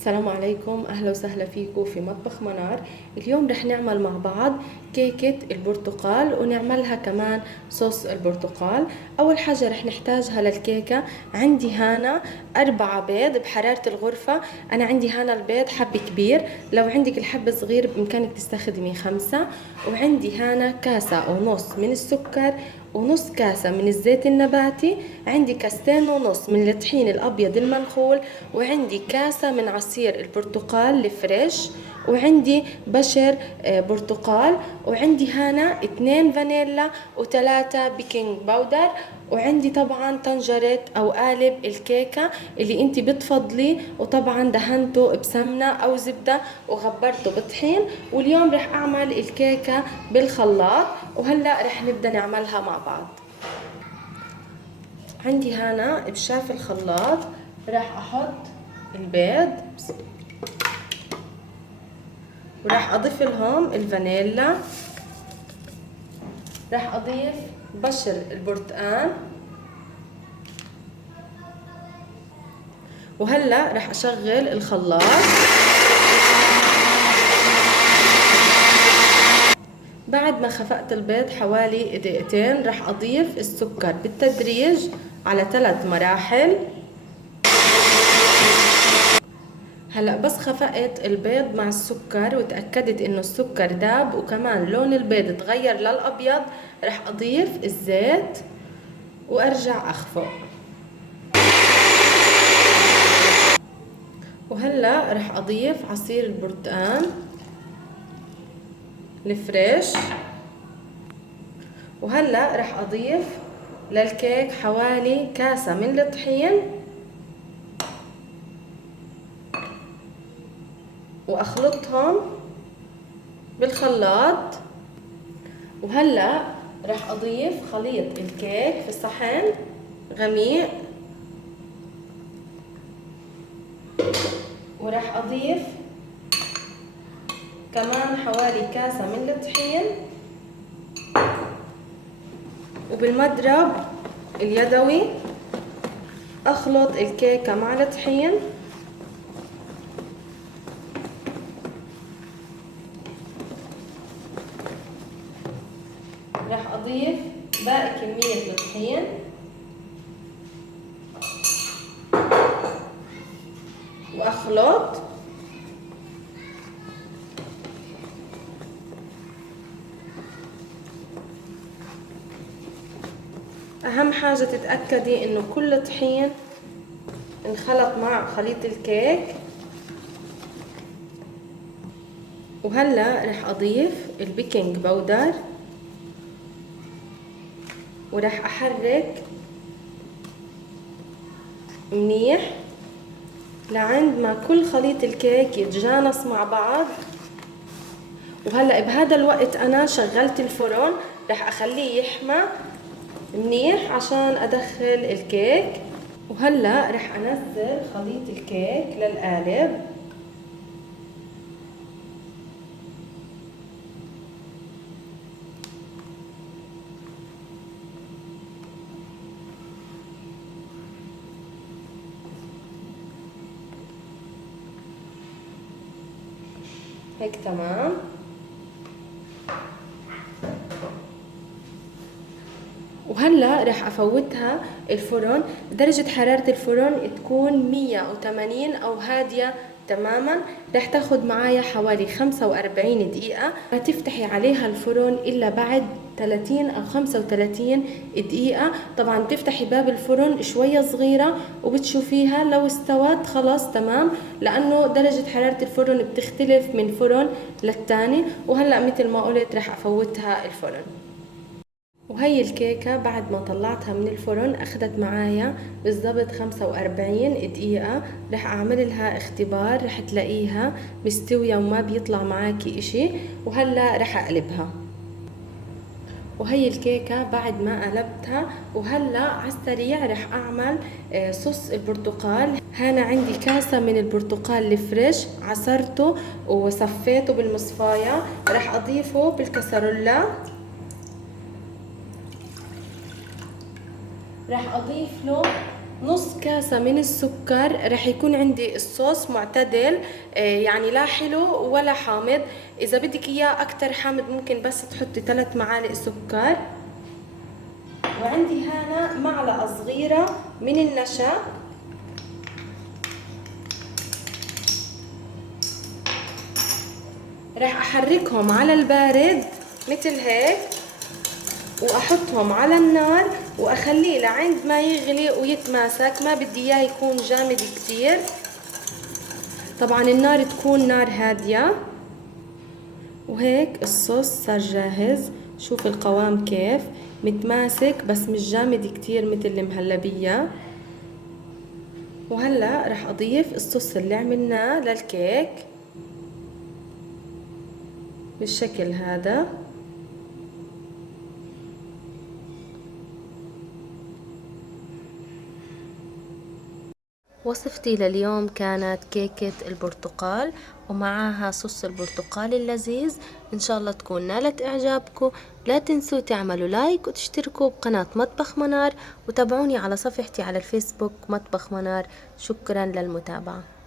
السلام عليكم، أهلا وسهلا فيكم في مطبخ منار. اليوم رح نعمل مع بعض كيكة البرتقال ونعملها كمان صوص البرتقال. أول حاجة رح نحتاجها للكيكة، عندي هنا 4 بيض بحرارة الغرفة. أنا عندي هنا البيض حب كبير، لو عندك الحب صغير بإمكانك تستخدمي 5. وعندي هنا كاسة ونص من السكر، ونص كاسة من الزيت النباتي، عندي كاستين ونص من الطحين الأبيض المنخول، وعندي كاسة من عصير البرتقال الفريش، وعندي بشر برتقال، وعندي هنا 2 فانيلا و3 بيكنج باودر، وعندي طبعا طنجرة او قالب الكيكة اللي انت بتفضلي، وطبعا دهنته بسمنة او زبدة وغبرته بطحين. واليوم رح اعمل الكيكة بالخلاط، وهلأ رح نبدأ نعملها مع بعض. عندي هنا بشاف الخلاط رح احط البيض، وراح اضيف لهم الفانيلا، راح اضيف بشر البرتقال، وهلا راح اشغل الخلاط. بعد ما خفقت البيض حوالي دقيقتين راح اضيف السكر بالتدريج على 3 مراحل. هلا بس خفقت البيض مع السكر وتأكدت انه السكر داب وكمان لون البيض تغير للأبيض، رح اضيف الزيت وارجع اخفق. وهلا رح اضيف عصير البرتقال الفريش، وهلا رح اضيف للكيك حوالي كاسة من الطحين، واخلطهم بالخلاط. وهلا رح اضيف خليط الكيك في صحن غميق، وراح اضيف كمان حوالي كاسة من الطحين، وبالمضرب اليدوي اخلط الكيكة مع الطحين. راح اضيف باقي كمية الطحين، واخلط. اهم حاجة تتأكدي انه كل طحين انخلط مع خليط الكيك. وهلا رح اضيف البيكنج باودر، ورح احرك منيح لعند ما كل خليط الكيك يتجانس مع بعض. وهلا بهذا الوقت انا شغلت الفرن، رح اخليه يحمى منيح عشان ادخل الكيك. وهلا رح انزل خليط الكيك للقالب، هيك تمام. وهلا رح افوتها الفرن، درجة حرارة الفرن تكون 180 او هادية تماما. رح تاخد معايا حوالي 45 دقيقة، ما تفتحي عليها الفرن الا بعد 30 او 35 دقيقة. طبعا بتفتحي باب الفرن شوية صغيرة وبتشوفيها، لو استوت خلاص تمام، لانه درجة حرارة الفرن بتختلف من فرن للتاني. وهلا مثل ما قلت رح افوتها الفرن. وهي الكيكة بعد ما طلعتها من الفرن أخذت معايا بالضبط 45 دقيقة. رح أعمل لها اختبار، رح تلاقيها مستوية وما بيطلع معاكي إشي. وهلأ رح أقلبها. وهي الكيكة بعد ما قلبتها. وهلأ عالسريع رح أعمل صوص البرتقال. هنا عندي كاسة من البرتقال الفريش، عصرته وصفيته بالمصفاية، رح أضيفه بالكسرولة. راح اضيف له نص كاسة من السكر. رح يكون عندي الصوص معتدل، يعني لا حلو ولا حامض. إذا بدك إياه أكتر حامض ممكن بس تحطي 3 معالق سكر. وعندي هنا معلقة صغيرة من النشا. رح أحركهم على البارد مثل هيك، وأحطهم على النار وأخليه لعند ما يغلي ويتماسك. ما بدي إياه يكون جامد كتير. طبعا النار تكون نار هادية. وهيك الصوص صار جاهز. شوف القوام كيف متماسك بس مش جامد كتير مثل المهلبية. وهلأ رح أضيف الصوص اللي عملناه للكيك بالشكل هذا. وصفتي لليوم كانت كيكة البرتقال ومعاها صوص البرتقال اللذيذ. إن شاء الله تكون نالت إعجابكم. لا تنسوا تعملوا لايك وتشتركوا بقناة مطبخ منار، وتابعوني على صفحتي على الفيسبوك مطبخ منار. شكرا للمتابعة.